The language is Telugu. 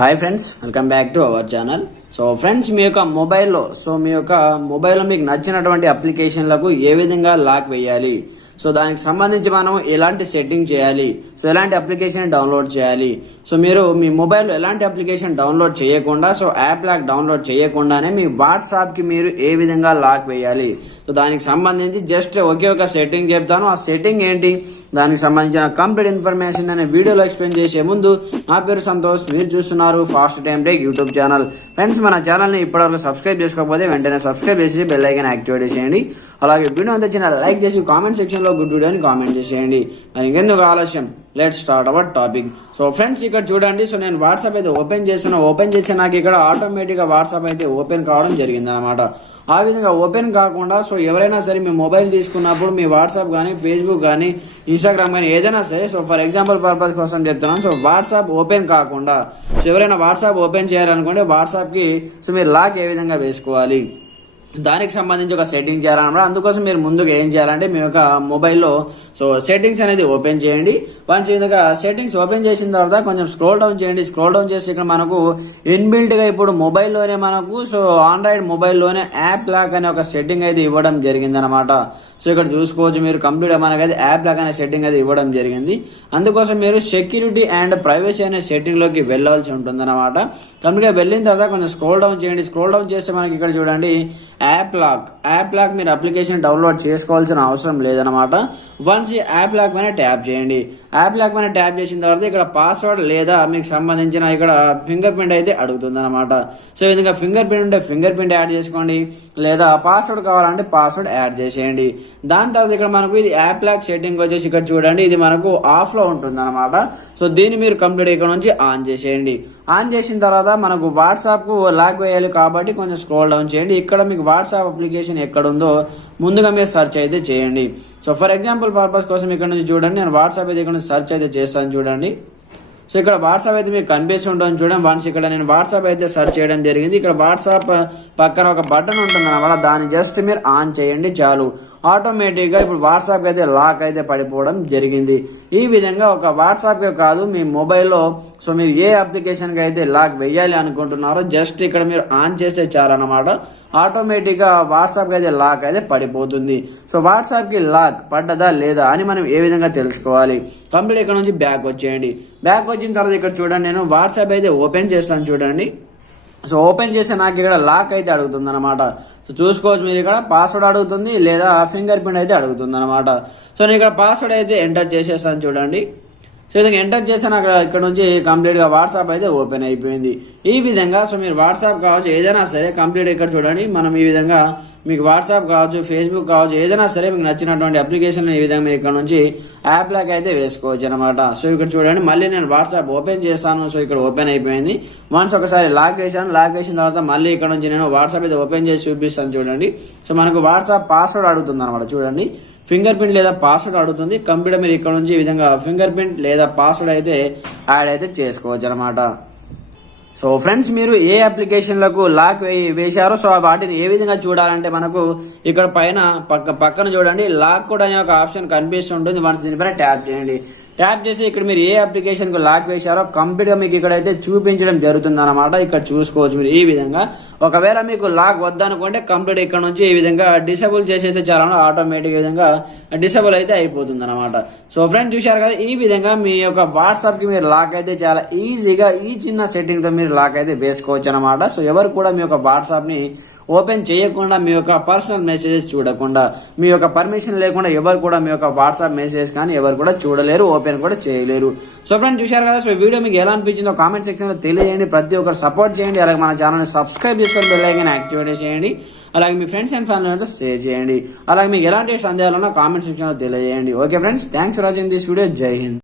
Hi friends, welcome back to our channel. So friends, మీ యొక్క మొబైల్లో మీకు నచ్చినటువంటి అప్లికేషన్లకు ఏ విధంగా లాక్ వేయాలి, సో దానికి సంబంధించి మనం ఎలాంటి సెట్టింగ్ చేయాలి, సో ఎలాంటి అప్లికేషన్ డౌన్లోడ్ చేయాలి, సో మీరు మీ మొబైల్లో ఎలాంటి అప్లికేషన్ డౌన్లోడ్ చేయకుండా, సో యాప్ లాక్ డౌన్లోడ్ చేయకుండానే మీ వాట్సాప్కి మీరు ఏ విధంగా లాక్ వేయాలి, సో దానికి సంబంధించి జస్ట్ ఒకే ఒక సెట్టింగ్ చెప్తాను. ఆ సెట్టింగ్ ఏంటి, దానికి సంబంధించిన కంప్లీట్ ఇన్ఫర్మేషన్ అనే వీడియోలో ఎక్స్ప్లెయిన్ చేసే ముందు, నా పేరు సంతోష్, మీరు చూస్తున్నారు fast time tech YouTube channel. Friends, మన ఛానల్ని ఇప్పటివరకు సబ్స్క్రైబ్ చేసుకోకపోతే వెంటనే సబ్స్క్రైబ్ చేసి బెల్ ఐకాన్ యాక్టివేట్ చేయండి. అలాగే వీడియో అంతా చిన్న లైక్ చేసి కామెంట్ సెక్షన్లో గుడ్ వీడియో అని కామెంట్ చేసేయండి. మరి ఇంకెందుకు ఆలస్యం, let's start our topic. So friends, ఇక్కడ చూడండి. సో నేను వాట్సాప్ అయితే ఓపెన్ చేసి నాకు ఇక్కడ ఆటోమేటిక్గా వాట్సాప్ అయితే ఓపెన్ కావడం జరిగింది అనమాట. ఆ విధంగా ఓపెన్ కాకుండా, సో ఎవరైనా సరే మీ మొబైల్ తీసుకున్నప్పుడు మీ వాట్సాప్ కానీ, ఫేస్బుక్ కానీ, ఇన్స్టాగ్రామ్ కానీ ఏదైనా సరే, సో ఫర్ ఎగ్జాంపుల్ పర్పస్ కోసం చెప్తున్నాను. సో వాట్సాప్ ఓపెన్ కాకుండా, సో ఎవరైనా వాట్సాప్ ఓపెన్ చేయాలనుకుంటే వాట్సాప్కి సో మీరు లాక్ ఏ విధంగా వేసుకోవాలి, దానికి సంబంధించి ఒక సెట్టింగ్ చేయాలన్నమాట. అందుకోసం మీరు ముందుగా ఏం చేయాలంటే మీ యొక్క మొబైల్లో సో సెట్టింగ్స్ అనేది ఓపెన్ చేయండి. వన్స్ ఈ విధంగా సెట్టింగ్స్ ఓపెన్ చేసిన తర్వాత కొంచెం స్క్రోల్ డౌన్ చేయండి. స్క్రోల్ డౌన్ చేసి ఇక్కడ మనకు ఇన్బిల్ట్గా ఇప్పుడు మొబైల్లోనే మనకు సో ఆండ్రాయిడ్ మొబైల్లోనే యాప్ లాక్ అనే ఒక సెట్టింగ్ అయితే ఇవ్వడం జరిగింది అనమాట. సో ఇక్కడ చూసుకోవచ్చు మీరు, కంప్లీట్గా మనకైతే యాప్ లాక్ అనే సెట్టింగ్ అయితే ఇవ్వడం జరిగింది. అందుకోసం మీరు సెక్యూరిటీ అండ్ ప్రైవసీ అనే సెట్టింగ్లోకి వెళ్ళాల్సి ఉంటుంది అనమాట. కంప్లీట్గా వెళ్ళిన తర్వాత కొంచెం స్క్రోల్ డౌన్ చేయండి. స్క్రోల్ డౌన్ చేస్తే మనకి ఇక్కడ చూడండి యాప్ లాక్ మీరు అప్లికేషన్ డౌన్లోడ్ చేసుకోవాల్సిన అవసరం లేదనమాట. వన్స్ ఈ యాప్ లాక్ పైన ట్యాప్ చేయండి. యాప్ లాక్ పైన ట్యాప్ చేసిన తర్వాత ఇక్కడ పాస్వర్డ్ లేదా మీకు సంబంధించిన ఇక్కడ ఫింగర్ ప్రింట్ అయితే అడుగుతుంది అనమాట. సో ఈ విధంగా ఫింగర్ ప్రింట్ ఉంటే ఫింగర్ ప్రింట్ యాడ్ చేసుకోండి, లేదా పాస్వర్డ్ కావాలంటే పాస్వర్డ్ యాడ్ చేసేయండి. దాని తర్వాత ఇక్కడ మనకు ఇది యాప్ లాక్ సెట్టింగ్ వచ్చేసి ఇక్కడ చూడండి, ఇది మనకు ఆఫ్లో ఉంటుంది అనమాట. సో దీన్ని మీరు కంప్లీట్ ఇక్కడ నుంచి ఆన్ చేసేయండి. ఆన్ చేసిన తర్వాత మనకు వాట్సాప్కు లాక్ వేయాలి కాబట్టి కొంచెం స్క్రోల్ డౌన్ చేయండి. ఇక్కడ మీకు వాట్సాప్ అప్లికేషన్ ఎక్కడ ఉందో ముందుగా మీరు సెర్చ్ అయితే చేయండి. సో ఫర్ ఎగ్జాంపుల్ పర్పస్ కోసం ఇక్కడ నుంచి చూడండి, నేను వాట్సాప్ అయితే ఇక్కడ నుంచి సెర్చ్ అయితే చేస్తాను చూడండి. సో ఇక్కడ వాట్సాప్ అయితే మీకు కనిపిస్తుంటుంది చూడండి. వన్స్ ఇక్కడ నేను వాట్సాప్ అయితే సెర్చ్ చేయడం జరిగింది. ఇక్కడ వాట్సాప్ పక్కన ఒక బటన్ ఉంటుంది అన్నమాట, దాన్ని జస్ట్ మీరు ఆన్ చేయండి చాలు. ఆటోమేటిక్గా ఇప్పుడు వాట్సాప్ అయితే లాక్ అయితే పడిపోవడం జరిగింది. ఈ విధంగా ఒక వాట్సాప్కే కాదు, మీ మొబైల్లో సో మీరు ఏ అప్లికేషన్కి అయితే లాక్ వెయ్యాలి అనుకుంటున్నారో జస్ట్ ఇక్కడ మీరు ఆన్ చేస్తే చాలన్నమాట. ఆటోమేటిక్గా వాట్సాప్కి అయితే లాక్ అయితే పడిపోతుంది. సో వాట్సాప్కి లాక్ పడ్డదా లేదా అని మనం ఏ విధంగా తెలుసుకోవాలి, కంప్లీట్ ఇక్కడ నుంచి బ్యాక్ వచ్చేయండి. బ్యాక్ వచ్చిన తర్వాత ఇక్కడ చూడండి, నేను వాట్సాప్ అయితే ఓపెన్ చేస్తాను చూడండి. సో ఓపెన్ చేస్తే నాకు ఇక్కడ లాక్ అయితే అడుగుతుంది అనమాట. సో చూసుకోవచ్చు మీరు, ఇక్కడ పాస్వర్డ్ అడుగుతుంది లేదా ఫింగర్ ప్రింట్ అయితే అడుగుతుంది అనమాట. సో నేను ఇక్కడ పాస్వర్డ్ అయితే ఎంటర్ చేసేస్తాను చూడండి. సో విధంగా ఎంటర్ చేస్తే నాకు ఇక్కడ నుంచి కంప్లీట్గా వాట్సాప్ అయితే ఓపెన్ అయిపోయింది. ఈ విధంగా సో మీరు వాట్సాప్ కావచ్చు ఏదైనా సరే కంప్లీట్ ఇక్కడ చూడండి, మనం ఈ విధంగా మీకు వాట్సాప్ కావచ్చు, ఫేస్బుక్ కావచ్చు, ఏదైనా సరే మీకు నచ్చినటువంటి అప్లికేషన్ ఈ విధంగా మీరు ఇక్కడ నుంచి యాప్ లాక్ అయితే వేసుకోవచ్చు అనమాట. సో ఇక్కడ చూడండి, మళ్ళీ నేను వాట్సాప్ ఓపెన్ చేస్తాను. సో ఇక్కడ ఓపెన్ అయిపోయింది. వన్స్ ఒకసారి లాక్ వేసాను. లాక్ వేసిన తర్వాత మళ్ళీ ఇక్కడ నుంచి నేను వాట్సాప్ అయితే ఓపెన్ చేసి చూపిస్తాను చూడండి. సో మనకు వాట్సాప్ పాస్వర్డ్ అడుగుతుంది అనమాట చూడండి. ఫింగర్ ప్రింట్ లేదా పాస్వర్డ్ అడుగుతుంది. కంప్యూటర్ మీరు ఇక్కడ నుంచి ఈ విధంగా ఫింగర్ ప్రింట్ లేదా పాస్వర్డ్ అయితే యాడ్ అయితే చేసుకోవచ్చు అనమాట. సో ఫ్రెండ్స్, మీరు ఏ అప్లికేషన్లకు లాక్ వేశారో సో వాటిని ఏ విధంగా చూడాలంటే మనకు ఇక్కడ పైన పక్కన చూడండి లాక్ కూడా అనే ఒక ఆప్షన్ కనిపిస్తుంటుంది. వన్స్ దీనిపైన ట్యాప్ చేయండి. ట్యాప్ చేసి ఇక్కడ మీరు ఏ అప్లికేషన్కు లాక్ వేశారో కంప్లీట్గా మీకు ఇక్కడైతే చూపించడం జరుగుతుంది అనమాట. ఇక్కడ చూసుకోవచ్చు మీరు ఈ విధంగా. ఒకవేళ మీకు లాక్ వద్దనుకుంటే కంప్లీట్ ఇక్కడ నుంచి ఈ విధంగా డిసేబుల్ చేసేస్తే చాలా ఆటోమేటిక్ విధంగా డిసేబుల్ అయితే అయిపోతుంది అనమాట. సో ఫ్రెండ్స్, చూశారు కదా, ఈ విధంగా మీ యొక్క వాట్సాప్కి మీరు లాక్ అయితే చాలా ఈజీగా ఈ చిన్న సెట్టింగ్తో మీరు లాక్ అయితే వేసుకోవచ్చు అనమాట. సో ఎవరు కూడా మీ యొక్క వాట్సాప్ని ఓపెన్ చేయకుండా, మీ యొక్క పర్సనల్ మెసేజెస్ చూడకుండా, మీ యొక్క పర్మిషన్ లేకుండా ఎవరు కూడా మీ యొక్క వాట్సాప్ మెసేజెస్ కానీ ఎవరు కూడా చూడలేరు, ఓపెన్ కూడా చేయలేరు. సో ఫ్రెండ్స్, చూశారు కదా, సో వీడియో మీకు ఎలా అనిపించిందో కామెంట్ సెక్షన్లో తెలియజేయండి. ప్రతి ఒక్కరు సపోర్ట్ చేయండి. అలాగే మన ఛానల్ని సబ్స్క్రైబ్ చేసుకొని బెల్ ఐకాన్ యాక్టివేట్ చేయండి. అలాగే మీ ఫ్రెండ్స్ అండ్ ఫ్యామిలీ షేర్ చేయండి. అలాగే మీకు ఎలాంటి సందేహాలున్నా కామెంట్ సెక్షన్లో తెలియజేయండి. Okay friends, thanks for watching this video. జై హింద్.